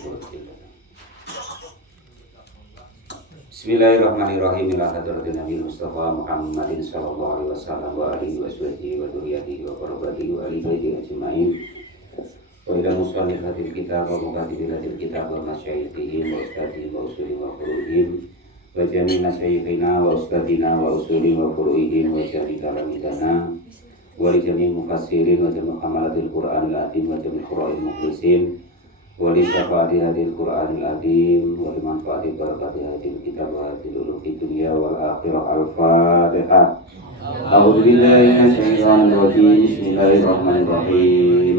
Bismillahirrahmanirrahim. Ila hadratin Nabi Mustafa Muhammadin sallallahu alaihi wasallam wa alihi washabihi wa dzurriyyatihi wa qurrabatihi wa ali baitihi ajmain. Wa ila musannifatil kitab wa mukatibil kitab wa masyayikhihim wa ustadihim wa usulihim wa furu'ihim wa jami' masyayikhina wa ustadina wa usulihim wa furu'ihim wa jami' kalamidana wa li jami' mufassirin wa jami' hamalatil Qur'anil azim wa jami' qurra'il mukhlisin wa li syafa'ati hadil Qur'anil azim wa li manfaati barakati hadil kitab wa hadil ulufi dunya wal akhirah. Al-Fatihah. A'udzu billahi minasyaitonir rajim. Bismillahirrahmanirrahim.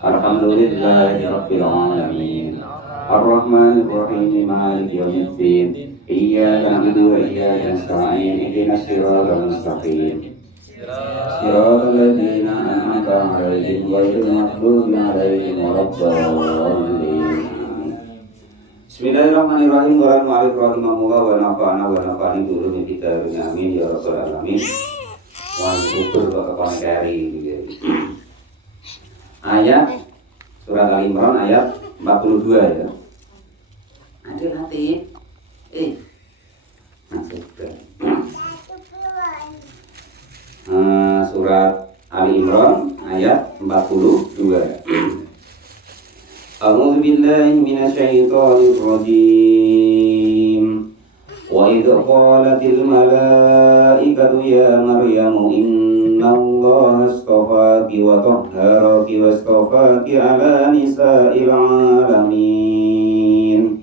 Alhamdulillahi rabbil alamin. Ar-Rahmanir Rahim. Maliki yaumiddin. Iyyaka na'budu wa iyyaka nasta'in. Ihdinas siratal mustaqim. Siratal ladzina an'amta 'alaihim ghairil maghdubi 'alaihim waladdallin. Bismillahirrahmanirrahim. Wa alif rahimahullah wa nafa'ana wa nafa'ani bi ulumi kitabih. Amin ya rabbal alamin. Wa syukur wa kari. Ayat surat Al-Imran ayat 42 ya. Nanti. Surat Ali Imran ayat 42. A'udzu billahi minasyaitonir rajim. Wa idh qalatil malaikatu ya Maryamu innallaha astafaki wa tahharaki wastafaki ala nisa'il alamin.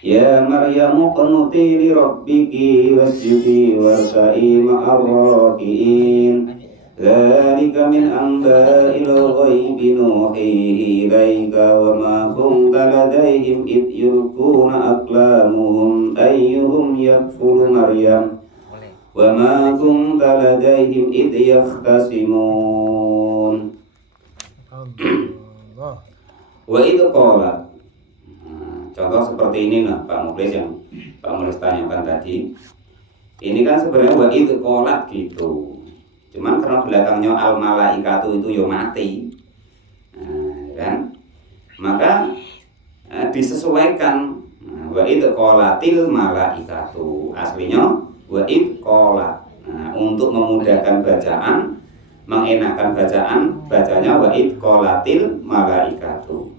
Ya Maryamu qunuti li rabbiki wasjudi warka'i ma'ar raki'in. Dzalika min anba'il ghaibi nuhihi ilaika wa ma kunta ladaihim id yulquna aqlamuhum ayyuhum yakfulu Maryam wa ma kunta ladaihim id yakhtasimun. Wa id qala. Contoh seperti ini nah Pak Mukhlis yang Pak Mukhlis tanyakan tadi. Ini kan sebenarnya wa id qolat gitu. Cuman karena belakangnya al malaikatu itu yo mati. Kan? Maka disesuaikan wa id qolatil malaikatu. Aslinya wa id qolat. Untuk memudahkan bacaan, mengenakan bacaan, bacanya wa id qolatil malaikatu.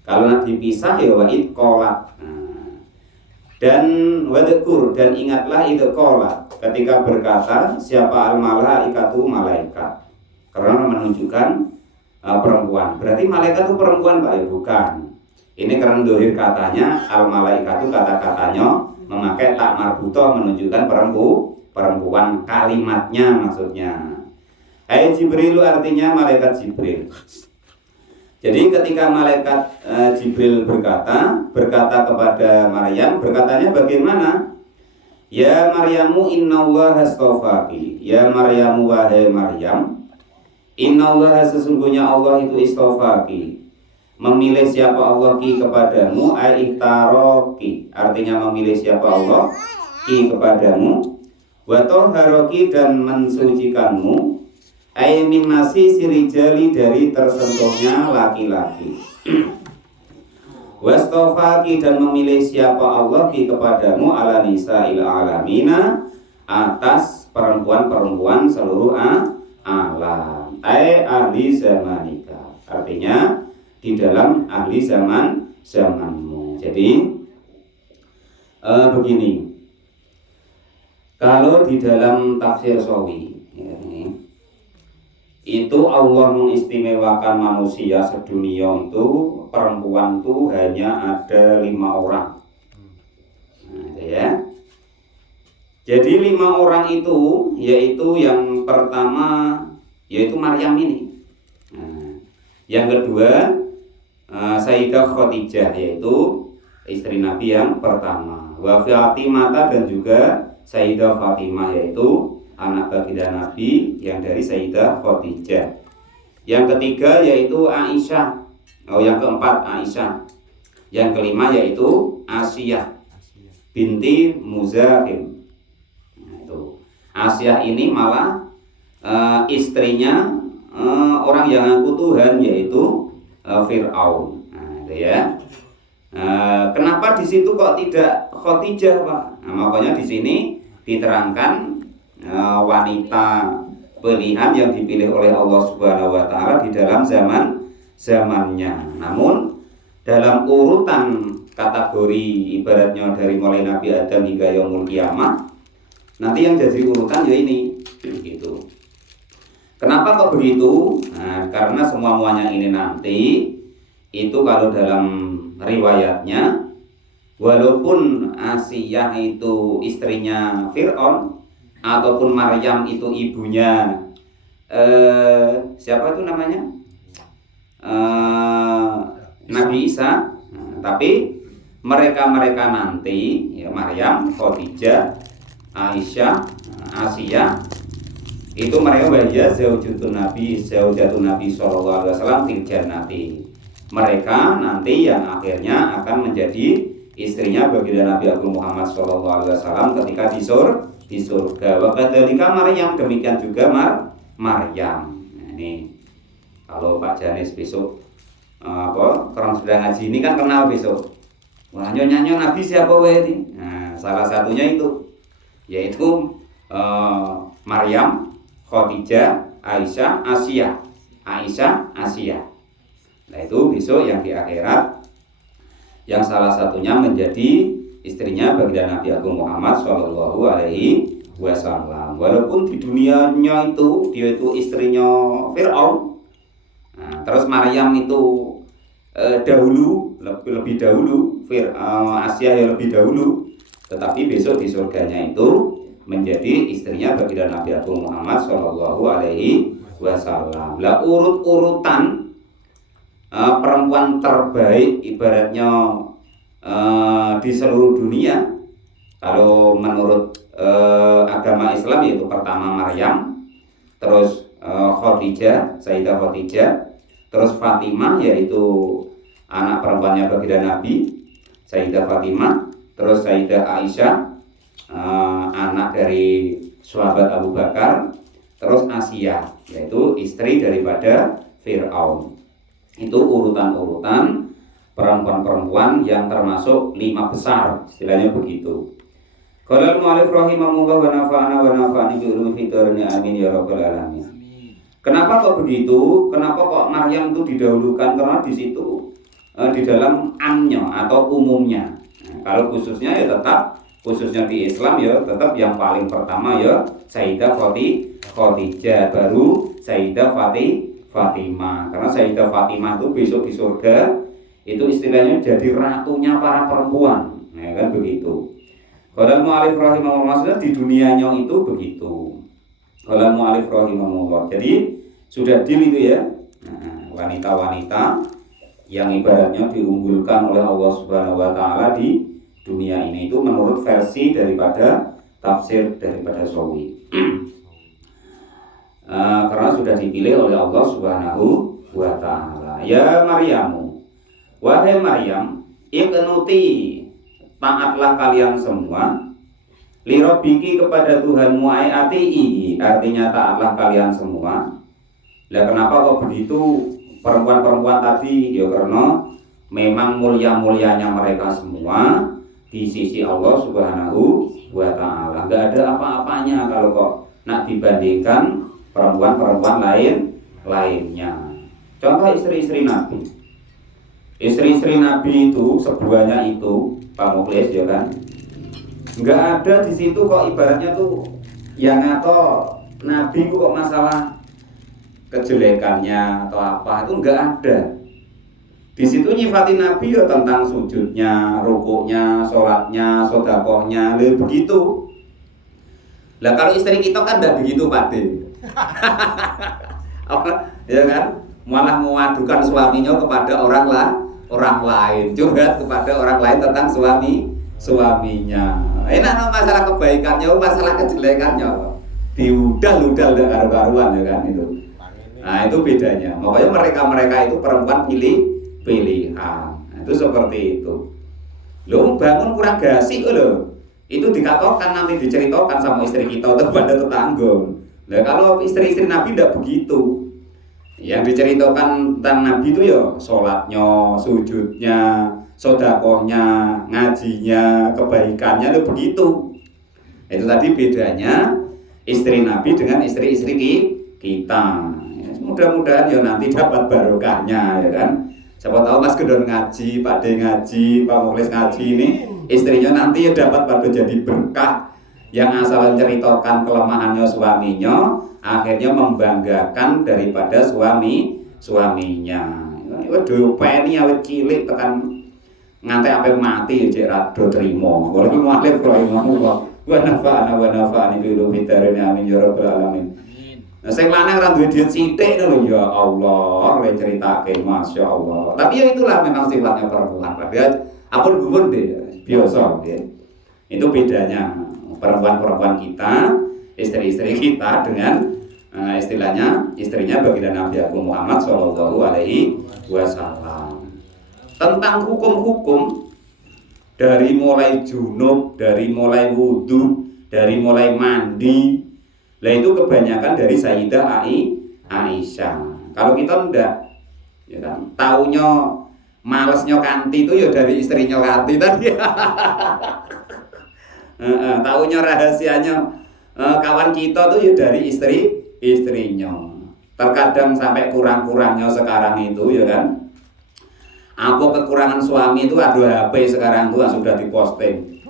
Kalau nanti dipisah ya wa'id qolat. Dan wadkur, dan ingatlah itu qolat ketika berkata siapa al-malaikatu malaikat. Karena menunjukkan perempuan. Berarti malaikat itu perempuan Pak ya? Bukan. Ini karena dohir katanya al-malaikatu kata-katanya memakai tak marbutoh menunjukkan perempuan, kalimatnya maksudnya. Hai Jibril artinya malaikat Jibril. Jadi ketika malaikat Jibril berkata kepada Maryam, berkatanya bagaimana? Ya Maryamu innallaha astafaki. Ya Maryamu wahai Maryam, innallaha sesungguhnya Allah itu istafaki. Memilih siapa Allah ki kepadamu, aikhtaroki. Artinya memilih siapa Allah ki kepadamu, wa tahharaki dan mensucikanmu. Min nasi sirijali dari tersentuhnya laki-laki. Wastofaki dan memilih siapa Allah ki kepadamu ala nisa'il alamina atas perempuan-perempuan seluruh alam. Ahli zamanika. Artinya di dalam ahli zamanmu. Jadi begini. Kalau di dalam tafsir Sawi itu Allah mengistimewakan manusia sedunia itu perempuan itu hanya ada 5 orang. Ya. Jadi 5 orang itu yaitu yang pertama yaitu Maryam ini. Yang kedua Sayyidah Khadijah yaitu istri Nabi yang pertama. Wa Fatimah dan juga Sayyidah Fatimah yaitu anak baginda Nabi yang dari Sayyidah Khadijah. Yang ketiga yaitu Aisyah. Yang keempat Aisyah. Yang kelima yaitu Asiyah binti Muzahim. Asiyah ini malah istrinya orang yang ngaku Tuhan yaitu Fir'aun. Ya. kenapa di situ kok tidak Khadijah, Pak? Nah, makanya di sini diterangkan wanita pilihan yang dipilih oleh Allah Subhanahu wa taala di dalam zamannya. Namun dalam urutan kategori ibaratnya dari mulai Nabi Adam hingga yaumul kiamah, nanti yang jadi urutan ya ini gitu. Kenapa kok begitu? Nah, karena semuanya ini nanti itu kalau dalam riwayatnya, walaupun Asiyah itu istrinya Fir'aun ataupun Maryam itu ibunya siapa itu namanya? Nabi Isa. Tapi mereka nanti ya Maryam, Khadijah, Aisyah, Asiyah itu mereka wajah zaujatun Nabi sallallahu alaihi wasallam fil jannati. Mereka nanti yang akhirnya akan menjadi istrinya baginda Nabi Agung Muhammad sallallahu alaihi wasallam ketika di surga. Wa kadzalika Maryam, demikian juga Maryam. Nah, ini kalau Pak Janis besok orang sudah ngaji ini kan kenal besok. Wah, nyonya Nabi siapa ini? Nah, salah satunya itu yaitu Maryam, Khadijah, Aisyah, Asiyah. Nah, itu besok yang di akhirat yang salah satunya menjadi istrinya baginda Nabi Agung Muhammad Shallallahu Alaihi Wasallam. Walaupun di dunianya itu dia itu istrinya Fir'aun. Nah, terus Maryam itu dahulu lebih dahulu, Asiyah yang lebih dahulu, tetapi besok di surganya itu menjadi istrinya baginda Nabi Agung Muhammad Shallallahu Alaihi Wasallam. Lah urutan perempuan terbaik ibaratnya di seluruh dunia kalau menurut agama Islam yaitu pertama Maryam, terus Khadijah, Sayyidah Khadijah, terus Fatimah yaitu anak perempuannya baginda Nabi, Sayyidah Fatimah, terus Sayyidah Aisyah, anak dari sahabat Abu Bakar, terus Asiyah yaitu istri daripada Fir'aun. Itu urutan-urutan perempuan-perempuan yang termasuk 5 besar, istilahnya begitu. Qala al-mu'allif rahimahullah wa nafa'ani bi ulumi fitrani amin ya rabbal alamin. Kenapa kok begitu? Kenapa kok Maryam itu didahulukan? Karena di situ di dalam amnya atau umumnya. Nah, kalau khususnya ya tetap khususnya di Islam ya tetap yang paling pertama ya Sayyidah Khadijah, baru Sayyidah Fatimah. Karena Sayyidah Fatimah itu besok di surga itu istilahnya jadi ratunya para perempuan, ya kan begitu. Qala al-mu'allif rahimahullah, maksudnya di dunianya itu begitu. Qala al-mu'allif rahimahullah. Jadi sudah deal itu ya. Nah, wanita-wanita yang ibaratnya diunggulkan oleh Allah Subhanahu wa taala di dunia ini itu menurut versi daripada tafsir daripada Sawi. Karena sudah dipilih oleh Allah Subhanahu wa taala. Ya Maryamu, wahai Maryam, iqnuti, taatlah kalian semua, li rabbiki, kepada Tuhanmu, ayatihi, artinya taatlah kalian semua. Lah kenapa kok begitu perempuan-perempuan tadi? Ya karena memang mulia-mulianya mereka semua di sisi Allah Subhanahu wa taala. Enggak ada apa-apanya kalau kok nak dibandingkan perempuan-perempuan lainnya. Contoh istri-istri Nabi. Istri-istri Nabi itu sebuahnya itu Pak Mukhlis ya kan. Enggak ada di situ kok ibaratnya tuh yang atau Nabi kok masalah kejelekannya atau apa itu enggak ada. Di situ nyifatin Nabi ya tentang sujudnya, rukuknya, sholatnya, sodakohnya, begitu. Lah kalau istri kita kan enggak begitu Pak De. Apa ya kan? Malah mengadukan suaminya kepada orang lain, curhat kepada orang lain tentang suaminya. Enak no, masalah kebaikannya, masalah kejelekannya. Diudal-udal enggak karu-karuan ya kan itu. Nah itu bedanya. Makanya mereka itu perempuan pilihan. Nah, itu seperti itu. Lo bangun kurang gasik lo. Itu dikatakan nanti diceritakan sama istri kita atau pada tetangga. Nah kalau istri-istri Nabi tidak begitu. Yang diceritakan tentang Nabi itu ya sholatnya, sujudnya, sodakohnya, ngajinya, kebaikannya itu begitu. Itu tadi bedanya istri Nabi dengan istri-istri kita. Ya, mudah-mudahan ya nanti dapat barokahnya ya kan. Siapa tahu Mas Gendon ngaji, Pak De ngaji, Pak Mukhlis ngaji ini, istrinya nanti ya dapat pada jadi berkah. Yang asal menceritakan kelemahannya suaminya, akhirnya membanggakan daripada suaminya. Waduh, peni awet cilik tekan nganti ape mati cek rado trimo. Wala mualif rahimahullah. Wa nafa'ani bi ulumi darin amin ya rabbal alamin. Nah, sing lanang ora duwe diet sithik lho ya Allah, le critake masyaallah. Tapi ya itulah memang sifatnya perempuan. Ya ampun gumun deh, biasa ya. Itu bedanya perempuan-perempuan kita, istri-istri kita dengan istilahnya istrinya baginda Nabi Agung Muhammad Shallallahu Alaihi Wasallam. Tentang hukum-hukum dari mulai junub, dari mulai wudhu, dari mulai mandi, lah itu kebanyakan dari Sayyidah Aisyah. Kalau kita enggak, ya kan, taunya malesnya kanti itu ya dari istrinya kanti tadi. Taunya rahasianya kawan kita tuh ya dari istrinya. Terkadang sampai kurang-kurangnya sekarang itu ya kan. Aku kekurangan suami itu aduh HP sekarang tuh sudah diposting.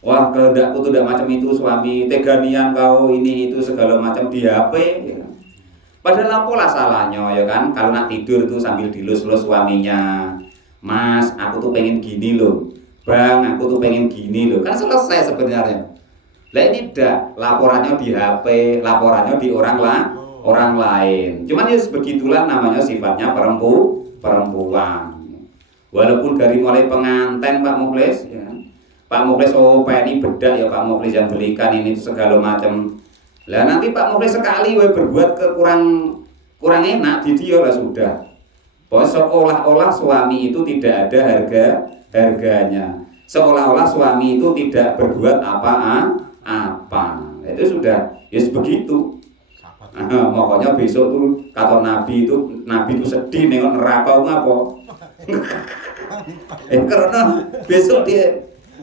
Wah kehendakku tuh udah macam itu suami, teganian kau ini itu segala macam di HP ya. Padahal apalah salahnya ya kan. Kalau nak tidur tuh sambil dilus-lus suaminya. Mas aku tuh pengen gini loh. Bang, aku tuh pengen gini loh. Kan selesai sebenarnya. Lah ini dah laporannya di HP, laporannya di orang lain. Cuman ya sebegitulah namanya sifatnya perempuan. Walaupun dari mulai pengantin Pak Mukhlis ya. Pak Mukhlis PNI bedak ya Pak Mukhlis yang belikan ini segala macam. Lah nanti Pak Mukhlis sekali berbuat kurang enak di dia lah sudah. Bahwa seolah-olah suami itu tidak ada harganya, seolah-olah suami itu tidak berbuat apa-apa. Itu sudah ya begitu. Makanya besok tuh kata Nabi itu sedih nengok neraka ngapa? Karena besok di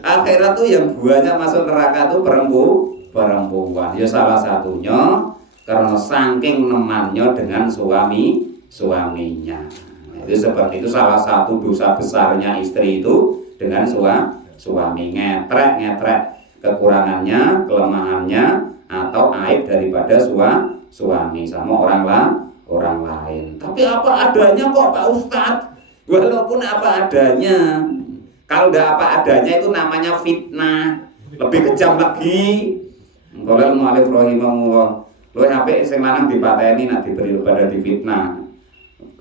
akhirat tuh yang buahnya masuk neraka tuh perempuan. Ya salah satunya karena saking nemannya dengan suaminya. Itu seperti itu salah satu dosa besarnya istri itu dengan suami ngetrek kekurangannya, kelemahannya atau aib daripada suami sama orang lain. Tapi apa adanya kok Pak Ustadz? Walaupun apa adanya, kalau udah apa adanya itu namanya fitnah, lebih kejam lagi. Kalau mu'alif rahimahullah, lo HP sing lanang dipateni nak diberi pada difitnah.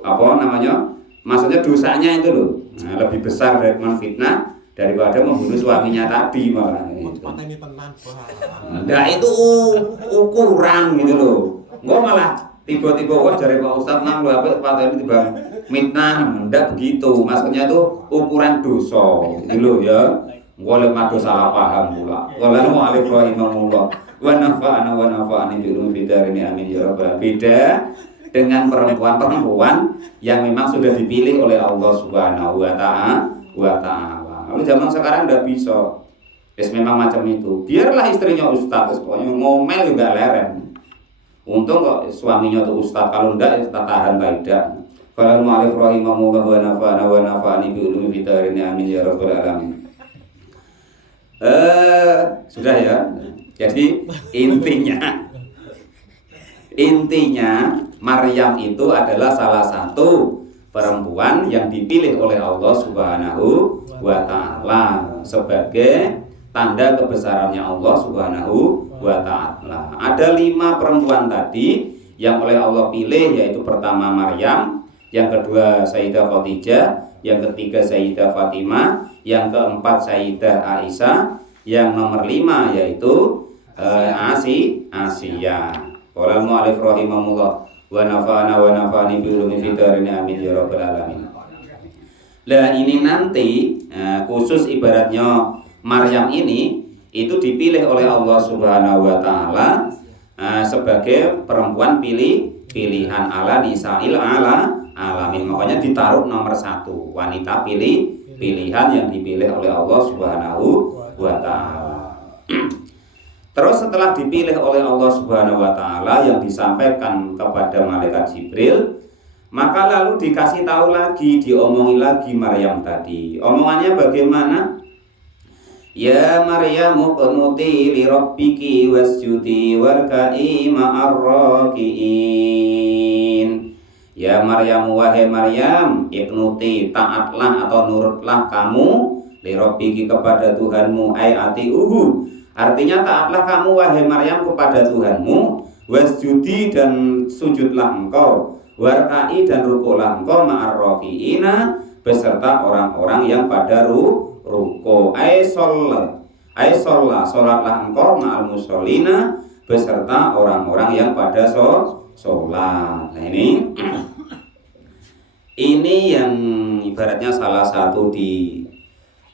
Apa namanya? Maksudnya dosanya itu loh, lebih besar dari fitnah daripada membunuh suaminya tadi malah. Nah itu ukuran gitu loh. Enggak malah tiba-tiba wah dari Pak Ustadz nang lo apa pateni tiba mitnah, ndak begitu. Maksudnya tuh ukuran dosa gitu loh ya. Boleh madu salah paham pula. Wallahu a'lam rahimahullah. Wa nafa'ani bi ulumi darini amin ya rabbal. Beda dengan perempuan-perempuan yang memang sudah dipilih oleh Allah Subhanahu wa taala. Lalu zaman sekarang udah bisa. Memang macam itu. Biarlah istrinya ustaz, pokoknya ngomel juga leren. Untung kok suaminya tuh ustaz, kalau enggak ya tahan baidah. Qala mu'alif rahimahullah wa nafa'ani bi ulumi darini amin ya rabbal alamin. Sudah ya. Jadi intinya Maryam itu adalah salah satu perempuan yang dipilih oleh Allah Subhanahu wa taala sebagai tanda kebesarannya Allah Subhanahu wa taala. Ada 5 perempuan tadi yang oleh Allah pilih, yaitu pertama Maryam, yang kedua Sayyidah Khadijah, yang ketiga Sayyidah Fatimah, yang keempat Sayyidah Aisyah, yang nomor 5 yaitu Asia. Qala mu'alif rahimahullah wa nafa'ani bi ulumi fitarini amin ya rabbal alamin. Lah ini nanti khusus ibaratnya Maryam ini itu dipilih oleh Allah Subhanahu wa taala sebagai perempuan pilihan ala nisa'il alamin. Makanya ditaruh nomor 1, wanita pilihan yang dipilih oleh Allah Subhanahu wa taala. Terus setelah dipilih oleh Allah Subhanahu wa taala yang disampaikan kepada malaikat Jibril, maka lalu dikasih tahu lagi, diomongi lagi Maryam tadi. Omongannya bagaimana? Ya Maryam qunuti li rabbiki wasjudi warka'i ma'ar raki'in. Ya Maryam, wahai Maryam, iqnuti, taatlah atau nurutlah kamu li rabbiki kepada Tuhanmu, ai atiuhu. Artinya taatlah kamu wahai Maryam kepada Tuhanmu, wasjudi dan sujudlah engkau, warka'i dan rukuklah engkau ma'ar raki'ina beserta orang-orang yang pada ruko. Ai sholatlah engkau ma'al musholina beserta orang-orang yang pada sholat. Nah ini yang ibaratnya salah satu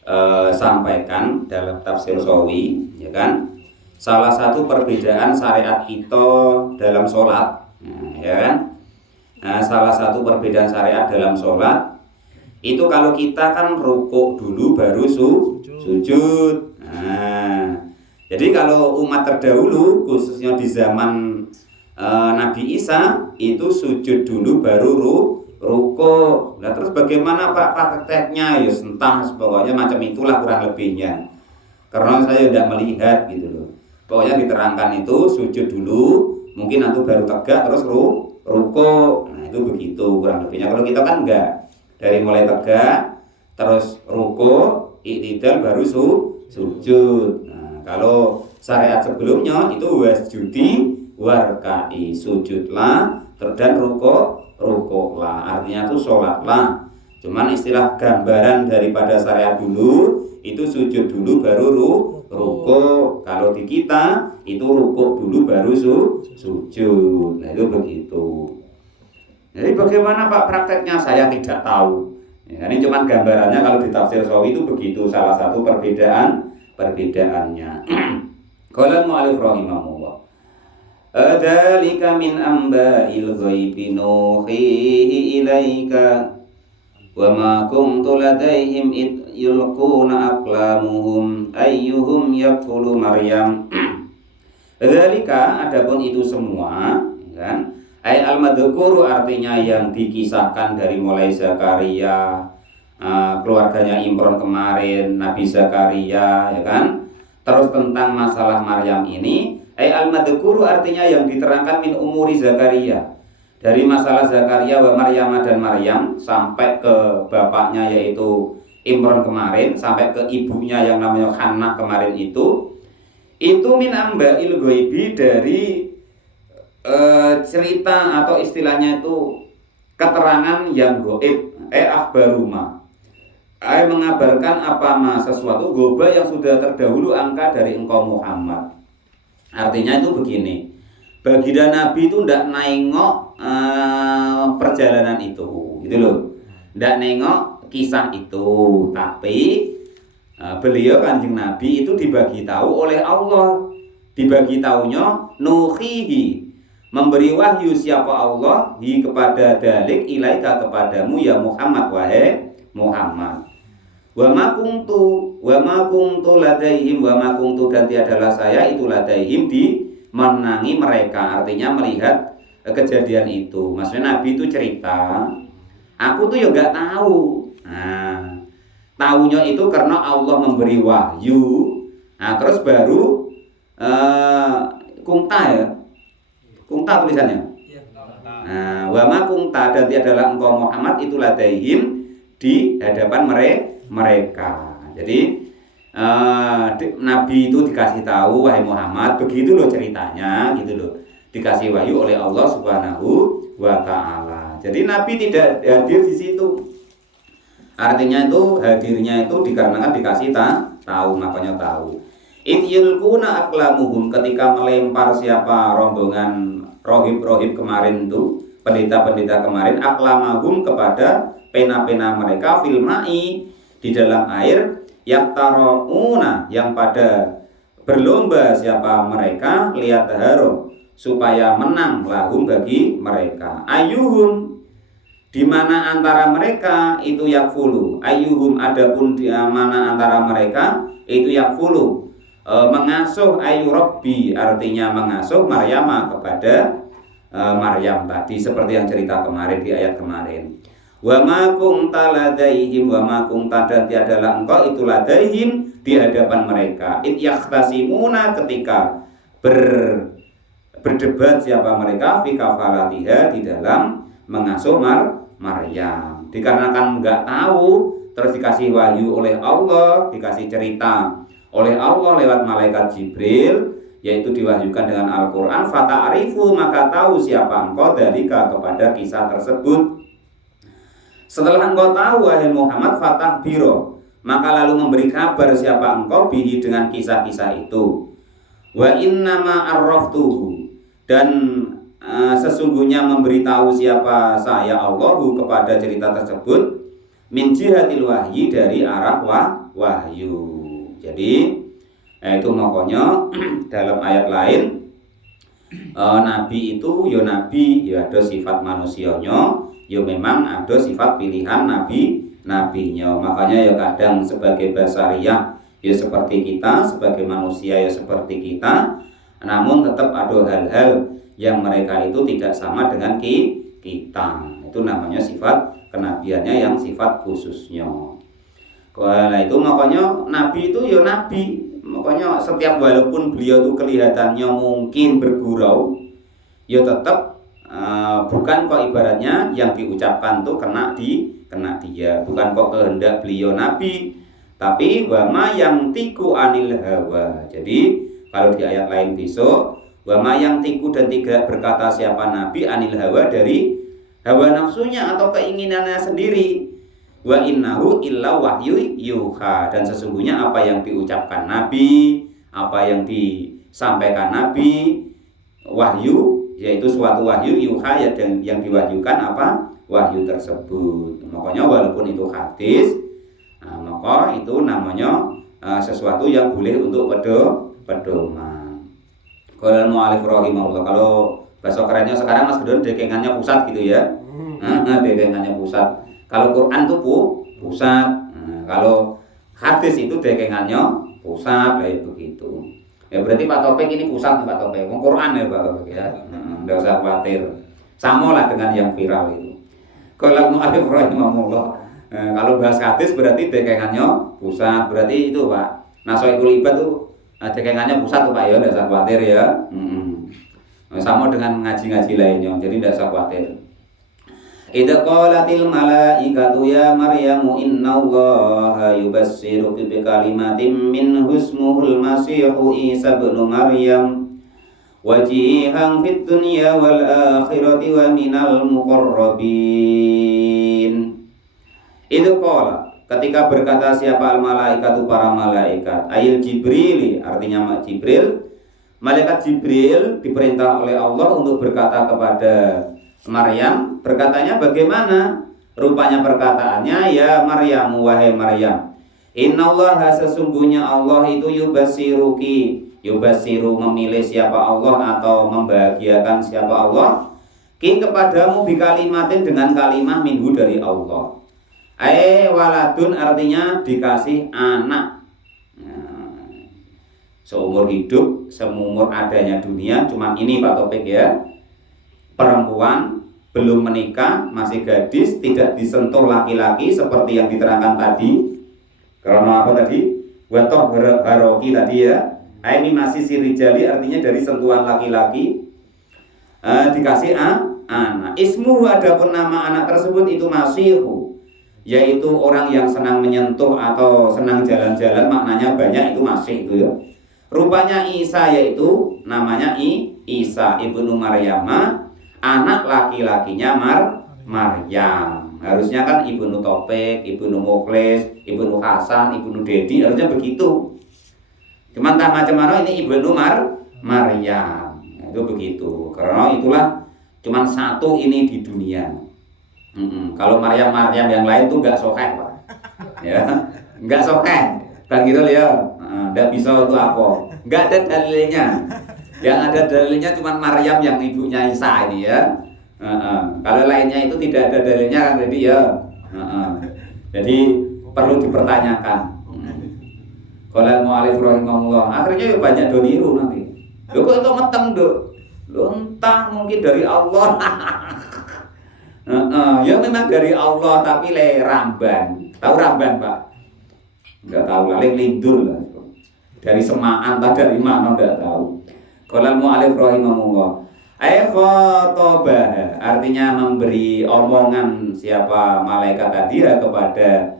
disampaikan dalam tafsir Sawi, ya kan? Salah satu perbedaan syariat kita dalam sholat, ya kan? Nah, salah satu perbedaan syariat dalam sholat itu kalau kita kan rukuk dulu baru sujud. Nah, jadi kalau umat terdahulu khususnya di zaman Nabi Isa itu sujud dulu baru rukuk. Nah terus bagaimana Pak prakteknya? Ya entah, pokoknya macam itulah kurang lebihnya. Karena saya tidak melihat gitu loh. Pokoknya diterangkan itu sujud dulu, mungkin nanti baru tegak terus rukuk. Nah itu begitu kurang lebihnya. Kalau kita kan enggak, dari mulai tegak terus rukuk, i'tidal baru sujud. Nah, kalau syariat sebelumnya itu wasjudi warka'i, sujudlah dan rukuklah. Artinya itu sholatlah. Cuman istilah gambaran daripada syariat dulu itu sujud dulu baru rukuk. Kalau di kita itu rukuk dulu baru sujud. Nah itu begitu. Jadi bagaimana Pak prakteknya saya tidak tahu. Ya, ini cuma gambarannya kalau di tafsir Sawi itu begitu, salah satu perbedaannya. Qala al-mu'allif rahimahullah. Adzalika min amba'il ghaibi nuhihi ilaika wa ma kuntu ladaihim id yulquna aqlamuhum ayyuhum yakfulu Maryam. Adzalika, adapun itu semua, kan? Ai al-madhkuru artinya yang dikisahkan dari mulai Zakaria, keluarganya Imron kemarin, Nabi Zakaria, ya kan? Terus tentang masalah Maryam ini, ai al-madhkuru artinya yang diterangkan min umuri Zakaria. Dari masalah Zakaria wa Maryam dan Maryam sampai ke bapaknya yaitu Imron kemarin, sampai ke ibunya yang namanya Hannah kemarin itu min amba'il ghaibi, dari cerita atau istilahnya itu keterangan yang goib, akhbaruma, mengabarkan apa sesuatu goba yang sudah terdahulu angka dari engkau Muhammad. Artinya itu begini, baginda Nabi itu tidak nengok perjalanan itu, gitu loh, tidak nengok kisah itu, tapi beliau Kanjeng Nabi itu dibagi tahu oleh Allah, dibagi tahunya nuhihi, memberi wahyu siapa Allah hi kepada dalik ilaika kepadamu ya Muhammad, wahai Muhammad. Wa ma kuntu ladaihim, wa ma kuntu dan tiadalah saya itu ladaihim di menangi mereka, artinya melihat kejadian itu. Maksudnya Nabi itu cerita, aku tuh ya nggak tahu. Nah, tahunya itu karena Allah memberi wahyu. Nah, terus baru kunta ya. Kunta tulisannya. Nah, wa ma kunta dan tiadalah engkau Muhammad itu ladaihim di hadapan mereka. Jadi Nabi itu dikasih tahu, wahai Muhammad, begitu loh ceritanya, gitu loh. Dikasih wahyu oleh Allah Subhanahu wa taala. Jadi Nabi tidak hadir di situ. Artinya itu hadirnya itu dikarenakan dikasih tahu, makanya tahu. Idyulkuna aklamuhum, ketika melempar siapa rombongan rohib kemarin itu, pendeta-pendeta kemarin, aklamahum kepada pena-pena mereka filmai di dalam air, yaktarouna yang pada berlomba siapa mereka, lihat haro supaya menang lahum bagi mereka, ayuhum di mana antara mereka itu yakfulu, ayyuhum adapun di mana antara mereka itu yakfulu, mengasuh ayu rabbi, artinya mengasuh Maryama kepada Maryam tadi, seperti yang cerita kemarin di ayat kemarin. Wa ma kunta ladaihim, wa ma kunta, dan tiadalah engkau itu ladaihim di hadapan mereka, id yakhtasimuna, ketika berdebat siapa mereka, fi kafalatiha, di dalam mengasuh Maryam. Dikarenakan nggak tahu, terus dikasih wahyu oleh Allah, dikasih cerita oleh Allah lewat malaikat Jibril, yaitu diwahyukan dengan Al-Quran. Fata'arifu, maka tahu siapa engkau dalika, kepada kisah tersebut. Setelah engkau tahu wahai Muhammad, fatahbiro, maka lalu memberi kabar siapa engkau bihi, dengan kisah-kisah itu. Wa innama arraftuhu, dan sesungguhnya memberitahu siapa saya Allahu kepada cerita tersebut, min jihatil wahyi, dari arah wahyu. Jadi itu makanya dalam ayat lain, nabi itu ya nabi, ya ada sifat manusianya, ya memang ada sifat pilihan nabinya. Makanya ya kadang sebagai basariyah ya seperti kita, sebagai manusia ya seperti kita, namun tetap ada hal-hal yang mereka itu tidak sama dengan kita. Itu namanya sifat kenabiannya yang sifat khususnya. Nah itu makanya nabi itu ya nabi. Makanya setiap walaupun beliau itu kelihatannya mungkin bergurau, ya tetap bukan kok ibaratnya yang diucapkan tuh kena dia. Bukan kok kehendak beliau nabi, tapi wama yang tiku anil hawa. Jadi kalau di ayat lain besok, wama yang tiku, dan tidak berkata siapa nabi anil hawa, dari hawa nafsunya atau keinginannya sendiri. Wa innahu illa wahyu yuha, dan sesungguhnya apa yang diucapkan nabi, apa yang disampaikan nabi, wahyu, yaitu suatu wahyu, yuha, ya, dan yang diwahyukan apa, wahyu tersebut. Makanya walaupun itu hadis, maka itu namanya sesuatu yang boleh untuk pedoman. Qala al-mu'allif rahimahullah. Kalau bahasa kerennya sekarang Mas Gedon dekengannya pusat gitu ya. Dekengannya pusat. Kalau Quran itu pusat. Kalau hadis itu dekengannya pusat, kayak begitu. Ya berarti Pak Topik ini pusat, Pak Topik. Quran ya Pak Topik ya. Enggak usah khawatir. Sama lah dengan yang viral itu. Qala al-mu'allif rahimahullah. Kalau bahas hadis berarti dekengannya pusat, berarti itu Pak. Nasoikul ibad tuh dekengannya pusat tuh Pak ya, tidak usah khawatir ya. Sama dengan ngaji-ngaji lainnya, jadi tidak usah khawatir. Idza qalatil malaikatu ya Maryamu innallaha yubassiruki bi kalimatin minhu ismuhul masihu Isa ibnu Maryam wajihan fid dunya wal akhirati wa minal muqarrabin. Itu qala, ketika berkata siapa al-malaikatu, para malaikat, ayil Jibril, artinya Jibril, malaikat Jibril diperintah oleh Allah untuk berkata kepada Maryam. Berkatanya bagaimana? Rupanya perkataannya, ya Maryam, wahai Maryam, innallaha, sesungguhnya Allah itu yubasiruki, yubasiru, memilih siapa Allah atau membahagiakan siapa Allah, ki, kepadamu, bikalimatin, dengan kalimah, minhu, dari Allah. Waladun, artinya dikasih anak. Seumur hidup, seumur adanya dunia, cuma ini Pak Topik ya, perempuan belum menikah, masih gadis, tidak disentuh laki-laki seperti yang diterangkan tadi. Karena apa tadi? Watoh haroki tadi ya. Ini masih sirijali, artinya dari sentuhan laki-laki. Dikasih anak. Ismuhu, adapun nama anak tersebut itu Masihu, yaitu orang yang senang menyentuh atau senang jalan-jalan, maknanya banyak, itu masih itu ya. Rupanya Isa, yaitu namanya Isa ibnu Maryama, anak laki-lakinya Maryam. Harusnya kan ibnu Topik, ibnu Mukhlis, ibnu Hasan, ibnu Dedi, harusnya begitu. Cuman tak macam mana ini ibnu Maryam. Itu begitu. Karena itulah cuman satu ini di dunia. Kalau Maryam yang lain tuh nggak sokeh Pak. Ya, nggak sokeh. Kan gitu ya. Nggak bisa untuk apa. Nggak ada dalilnya. Yang ada dalilnya cuma Maryam yang ibunya Isa ini ya. Kalau lainnya itu tidak ada dalilnya kan jadi ya. Jadi perlu dipertanyakan. Kalau mu'alif rahimahullah, akhirnya ya banyak doniru nanti. Loh kok itu meteng dok? Loh entah mungkin dari Allah. Ya memang dari Allah tapi ramban. Tahu ramban Pak? Enggak tahu lah, lindur lah. Dari semaan tak dari mana enggak tahu. Kalau mu'alif rahimahullah, khotobah artinya memberi omongan siapa malaikat tadi ya kepada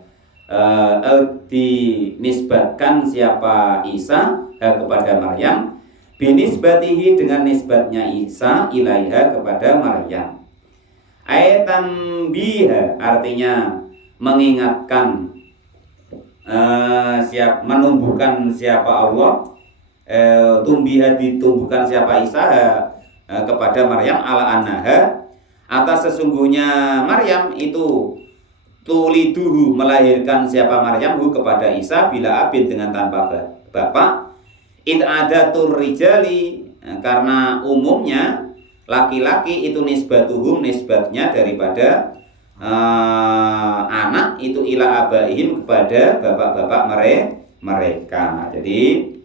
dinisbatkan siapa Isa kepada Maryam, binisbatihi dengan nisbatnya Isa ilaiha kepada Maryam. Tambiha artinya mengingatkan menumbuhkan siapa Allah, tumbiha ditumbuhkan siapa Isa kepada Maryam ala annaha atas sesungguhnya Maryam itu tuliduhu melahirkan siapa Maryam kepada Isa bila abin dengan tanpa bapak. It ada rijali karena umumnya laki-laki itu nisbatuhum nisbatnya daripada anak itu ila abaihim kepada bapak-bapak mereka. Jadi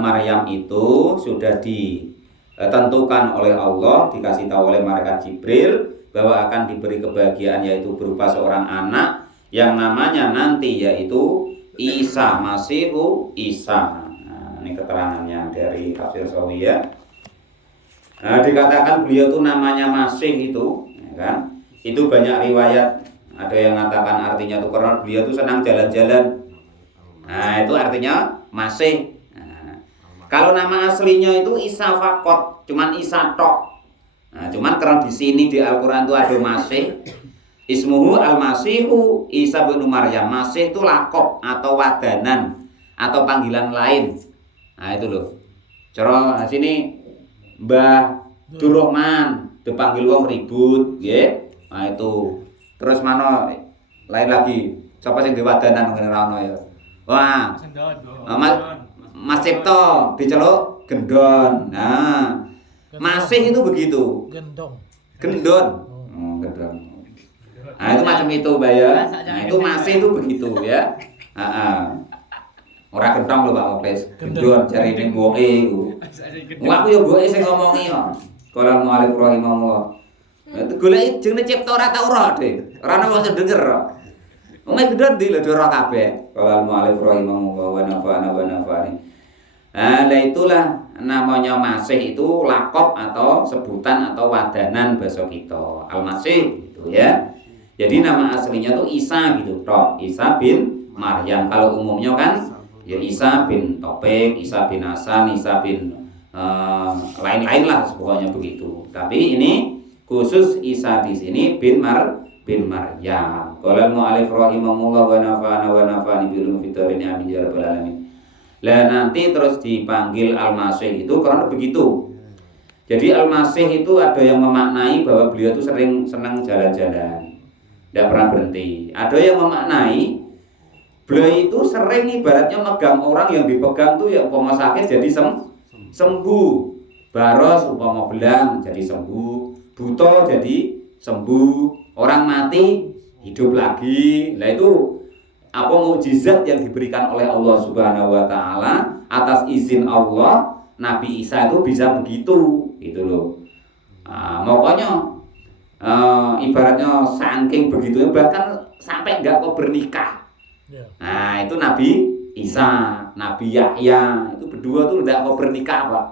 Maryam itu sudah ditentukan oleh Allah, dikasih tahu oleh malaikat Jibril bahwa akan diberi kebahagiaan yaitu berupa seorang anak yang namanya nanti yaitu Isa, Masihu Isa. Ini keterangannya dari Tafsir Shawiyah. Dikatakan beliau itu namanya Masih itu, ya kan? Itu banyak riwayat. Ada yang mengatakan artinya itu karena beliau itu senang jalan-jalan. Nah, itu artinya Masih. Kalau nama aslinya itu Isa Fakot, cuman Isa tok. Nah, cuman karena di sini di Al-Qur'an itu ada Masih. Ismuhu Al-Masihu Isa bin Maryam. Masih itu lakop atau wadanan atau panggilan lain. Nah, itu loh. Cara sini Mbah Durrahman dipanggil wong ribut, nggih. Nah, itu. Terus mana lain lagi? Siapa sing diwadanan ngene ra ono ya? Wah. Mas Cipto diceluk gendon. Nah, Masih itu begitu. Gendon. Gendon. Nah, itu macam itu, Mbak ya. Nah, itu Masih itu begitu ya. Ora gentong lho Pak Mokles. Gendon cari ning boke iku. Wah, aku ya boke sing ngomongi kok. Qala mu'alif rahimahullah. Goleki jenenge Cipto ora tau ora, Dik. Ora ono wong denger. Wong gendon ndi lho ora kabeh. Qala mu'alif rahimahullah wa nafa'ani. Nah, itulah namanya Masih itu lakop atau sebutan atau wadanan bahasa kita. Al-Masih gitu ya. Jadi nama aslinya tuh Isa gitu toh. Isa bin Maryam. Kalau umumnya kan ya Isa bin Topik, Isa bin Hasan, Isa bin lain-lain lah pokoknya begitu. Tapi ini khusus Isa di sini bin Maryam. Qala al-mu'allif rahimahullah wa nafa'ani bil ulumi fid dharain amin ya rabbal alamin. Lah nanti terus dipanggil Al-Masih itu karena begitu. Jadi Al-Masih itu ada yang memaknai bahwa beliau itu senang jalan-jalan, tidak pernah berhenti. Ada yang memaknai beliau itu sering ibaratnya megang orang yang dipegang tuh ya umpama sakit jadi sembuh, baros umpama belang jadi sembuh, buta jadi sembuh, orang mati hidup lagi. Nah itu apa mukjizat yang diberikan oleh Allah Subhanahu wa taala atas izin Allah, Nabi Isa itu bisa begitu gitu loh. Makanya ibaratnya saking begitu bahkan sampai enggak kok bernikah. Nah, itu Nabi Isa, Nabi Yahya itu berdua tuh enggak kok bernikah, Pak.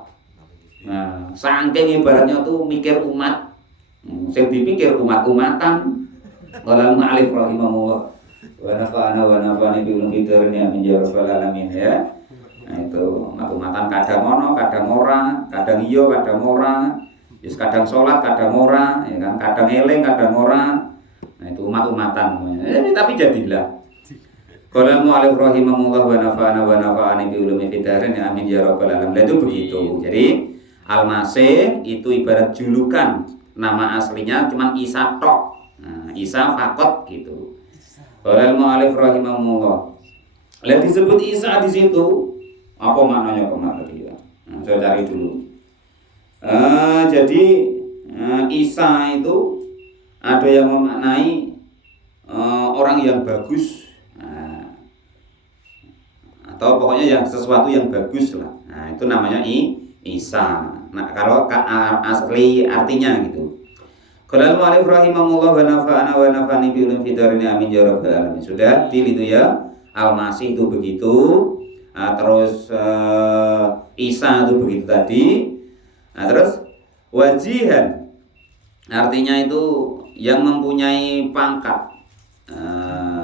Nah, saking ibaratnya tuh mikir umat. Sing dipikir umat-umatan. Qala al-mu'allif rahimahullah wa nafa'ani bi ulumi dzarni amin ya rabbal alamin ya. Nah itu umat-umatan kadang ono, kadang ora, kadang iya, kadang ora. Wis kadang salat, kadang ora, ya kan, kadang eling, kadang ora. Nah itu umat-umatan namanya. Tapi jadilah. Qala mu'allif rahimahullah wa nafa'ani bi ulumi dzarni amin ya rabbal alamin. Itu begitu. Jadi Al-Masih itu ibarat julukan, nama aslinya cuman Isa tok. Nah, Isa fakot gitu. Qala mu'allif rahimahullah. Lah disebut Isa di situ apa maknanya kemana dia? Nah, saya cari dulu. Jadi Isa itu ada yang memaknai orang yang bagus, atau pokoknya yang sesuatu yang bagus lah. Nah, itu namanya Isa. Nah, kalau asli artinya gitu. Qala al-mu'allif rahimahullah wa nafa'ana wa nafa'ani bi ulum fidarini amin ya rabbal alamin. Sudah deal itu ya. Al-Masih itu begitu. Terus Isa itu begitu tadi. Nah, terus wajihan artinya itu yang mempunyai pangkat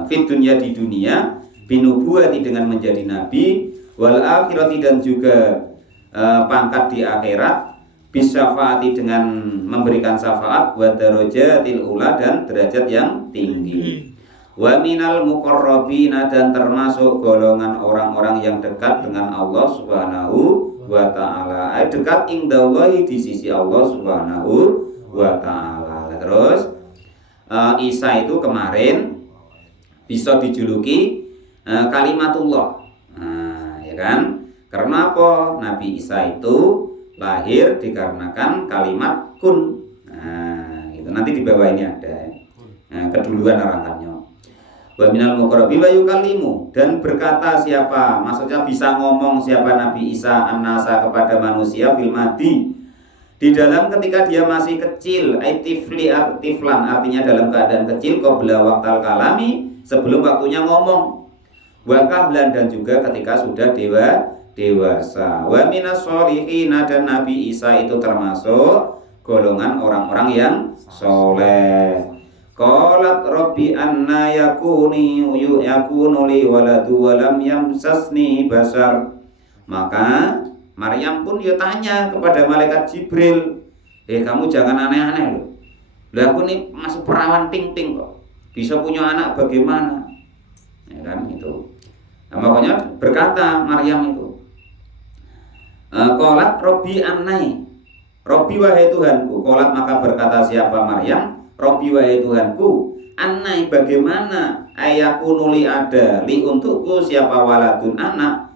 fit dunya di dunia, binubuwati dengan menjadi nabi, wal akhirati dan juga pangkat di akhirat, bisyafaati dengan memberikan syafaat, wa darajatil ula dan derajat yang tinggi, wa minal muqarrabina dan termasuk golongan orang-orang yang dekat dengan Allah Subhanahu wa ta'ala, dekat indallahi di sisi Allah Subhanahu wa ta'ala. Terus Isa itu kemarin bisa dijuluki kalimatullah, ya kan? Karena apa? Nabi Isa itu lahir dikarenakan kalimat kun. Gitu. Nanti di bawah ini ada keduluan arangkannya. Wa minal muqarrabin wa yukallimu, dan berkata siapa? Maksudnya bisa ngomong siapa Nabi Isa an-nasa kepada manusia fil madi, di dalam ketika dia masih kecil, tiflan artinya dalam keadaan kecil, qabla waqtal kalami sebelum waktunya ngomong, wa kahlan dan juga ketika sudah dewasa. Wa minas sholihin, dan Nabi Isa itu termasuk golongan orang-orang yang soleh. Qalat rabbi anna yakunu li waladu wa lam yamsasni basar. Maka Maryam pun ya tanya kepada malaikat Jibril, kamu jangan aneh-aneh loh. Lah aku nih masih perawan ting-ting kok, bisa punya anak bagaimana? Ya kan itu. Nah, makanya berkata Maryam itu, qalat rabbi annai, Rabbi wahai Tuhanku. Qalat maka berkata siapa Maryam, Rabbi wahai Tuhanku, annai bagaimana, ayakunu li ada li untukku siapa waladun anak,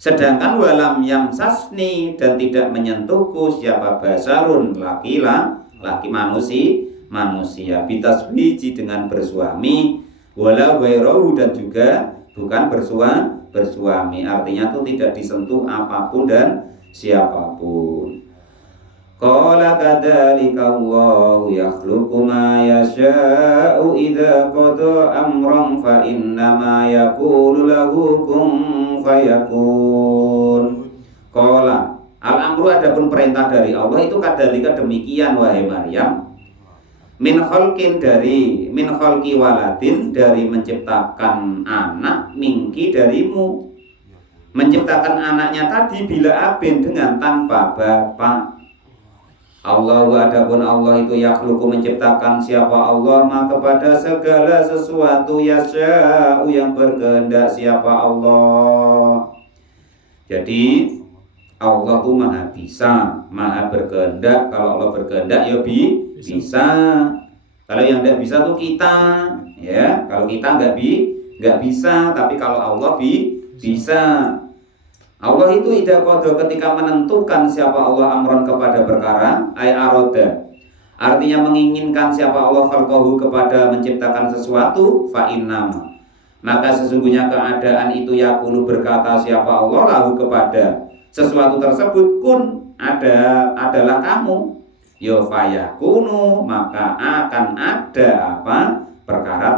sedangkan walam yamsasni dan tidak menyentuhku siapa basarun laki manusia bitaswiji dengan bersuami, wala ghairahu dan juga bukan bersuami, artinya itu tidak disentuh apapun dan siapapun. Qala kadzalika Allahu yakhluqu ma yasha'u idza qada amran fa innama yaqulu lahu kun fayakun. Qala al-amru adapun perintah dari Allah itu kadzalika demikian wahai Maryam, min khalqi waladin dari menciptakan anak, minki darimu, menciptakan anaknya tadi bila abin dengan tanpa bapak. Allahu adapun Allah itu yakhluqu menciptakan siapa Allah ma kepada segala sesuatu yasya'u yang berkehendak siapa Allah. Jadi Allah itu maha bisa, maha berkehendak. Kalau Allah berkehendak ya bisa. Kalau yang tidak bisa tuh kita, ya. Kalau kita nggak bisa, tapi kalau Allah bisa. Allah itu idza qada ketika menentukan siapa Allah amron kepada perkara, ay aroda, artinya menginginkan siapa Allah khalqahu kepada menciptakan sesuatu, fa innama, maka sesungguhnya keadaan itu yakunu berkata siapa Allah lahu kepada sesuatu tersebut, kun adalah kamu, ya fayakunu maka akan ada apa perkara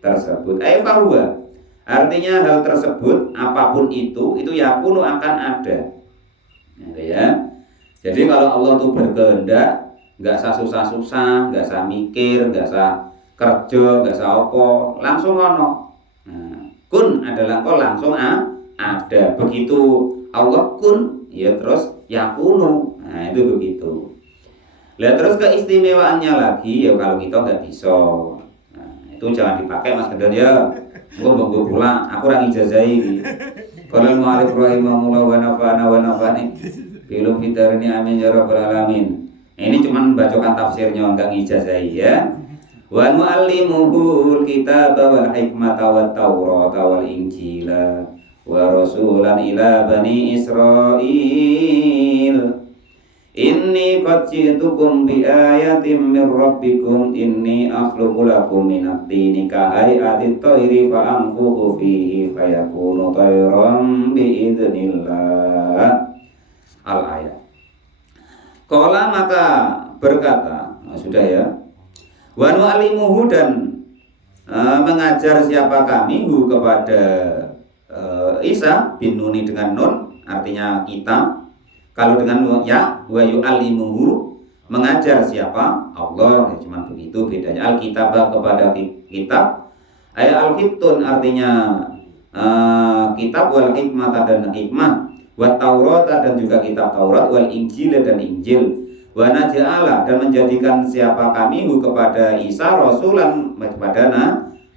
tersebut, ay fahuwa, artinya hal tersebut apapun itu yakunu akan ada, ya. Jadi kalau Allah tuh berkehendak, nggak usah susah-susah, nggak usah mikir, nggak usah kerja, nggak usah apa, langsung ono. Kun adalah kok langsung ada. Begitu Allah kun, ya terus yakunu. Nah itu begitu. Lihat terus keistimewaannya lagi, ya kalau kita nggak bisa, itu jangan dipakai Mas Gendon ya. Gue pulang, aku orang ijazahi. Kalau mu'alif rahimahullah wa nafa'ana wa nafa'ani bilum fidarini amin ya rabbal alamin. Ini cuman bacokan tafsirnya, enggak ngijazahi ya. Wa mu'allimuhul kitaba wal hikmata wat taurata wal injila wa rasulan ila bani Israil. Inni qad ji'tukum bi ayatin mir rabbikum inni akhluqu lakum minat tini ka hay'atit tayri fa anfukhu fihi fayakunu tayran bi idznillah. Al-ayat. Qala maka berkata, sudah ya. Wa nu'allimuhu dan mengajar siapa kami hu kepada Isa bin Nuni dengan nun artinya kita. Kalau dengan ya wa yu'allimuhu mengajar siapa? Allah. Ya, cuma begitu bedanya. Al-kitabah kepada kitab. Al-kitun artinya kitab, wal hikmah dan hikmah, wa Taurat dan juga kitab Taurat, wal Injil dan Injil, wa naj'ala dan menjadikan siapa kami hu kepada Isa rasulan kepada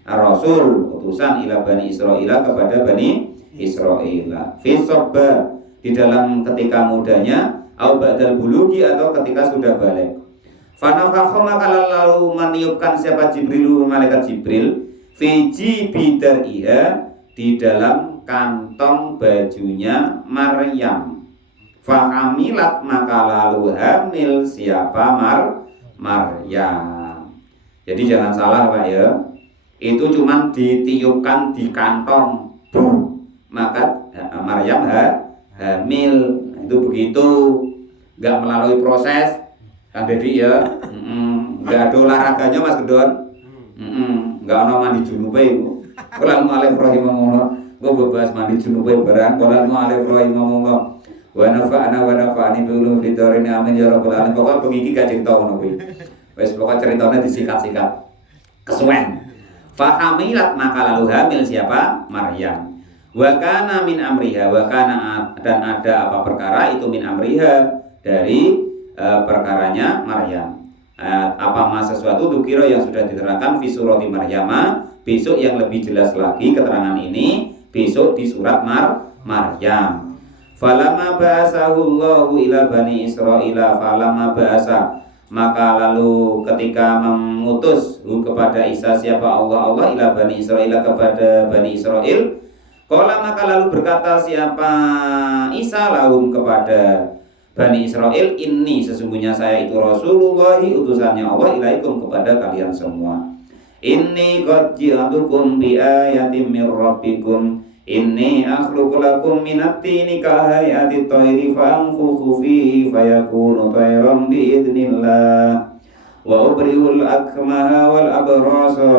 rasul utusan ila Bani Israil kepada Bani Israil. Fi sabba di dalam ketika mudanya, au ba'dal bulugi atau ketika sudah balik. Fanafakha maka lalu meniupkan siapa Jibril, malaikat Jibril, fi jibidariha di dalam kantong bajunya Maryam. Fahamilat maka lalu hamil siapa Maryam. Jadi jangan salah Pak ya. Itu cuma ditiupkan di kantong, maka Maryam hamil. Itu begitu, nggak melalui proses Kang Dedi ya. Nggak ada olahraganya Mas Gedon. Nggak ada mandi junube itu. Kalau alif rahimahullah, gue bebas mandi junube barang. Kalau alif rahimahullah, wa nafa'ani bi ulum fidarini amin ya rabbal alamin. Pokoknya begini gak cerita ngono kuwi. Wis pokoknya ceritanya disikat-sikat. Kesuwen. Fahamilat maka lalu hamil siapa? Maryam. Wa kana min amriha, wa kana dan ada apa perkara itu min amriha dari perkaranya Maryam. Apa sesuatu dukiro yang sudah diterangkan fi surati Maryama, besok yang lebih jelas lagi keterangan ini besok di surat Maryam. Falamma ba'asahu Allahu ila Bani Israila, falamma ba'asa maka lalu ketika mengutus kepada Isa siapa Allah ila Bani Israila kepada Bani Israil, qala maka lalu berkata siapa Isa lahum kepada Bani Israil, ini sesungguhnya saya itu Rasulullah utusannya Allah ilaikum kepada kalian semua. Inni qad ji'tukum bi ayatin mir rabbikum inni akhluqu lakum minat tini ka hay'atit tayri fa anfukhu fihi fayakunu tayran bi idznillah wa ubri'ul akmaha wal abrasa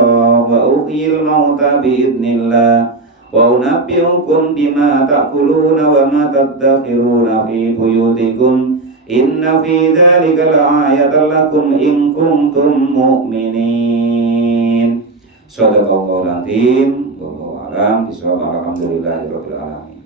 wa uhyil mauta bi idznillah wa unabbi'ukum bima ta'kuluna wa ma tadakhiruna fi buyutikum inna fi dzalika la'ayatan lakum in kuntum mu'minin. Shadaqallahul azim. Wallahu a'lam bishawab. Alhamdulillahirabbil alamin.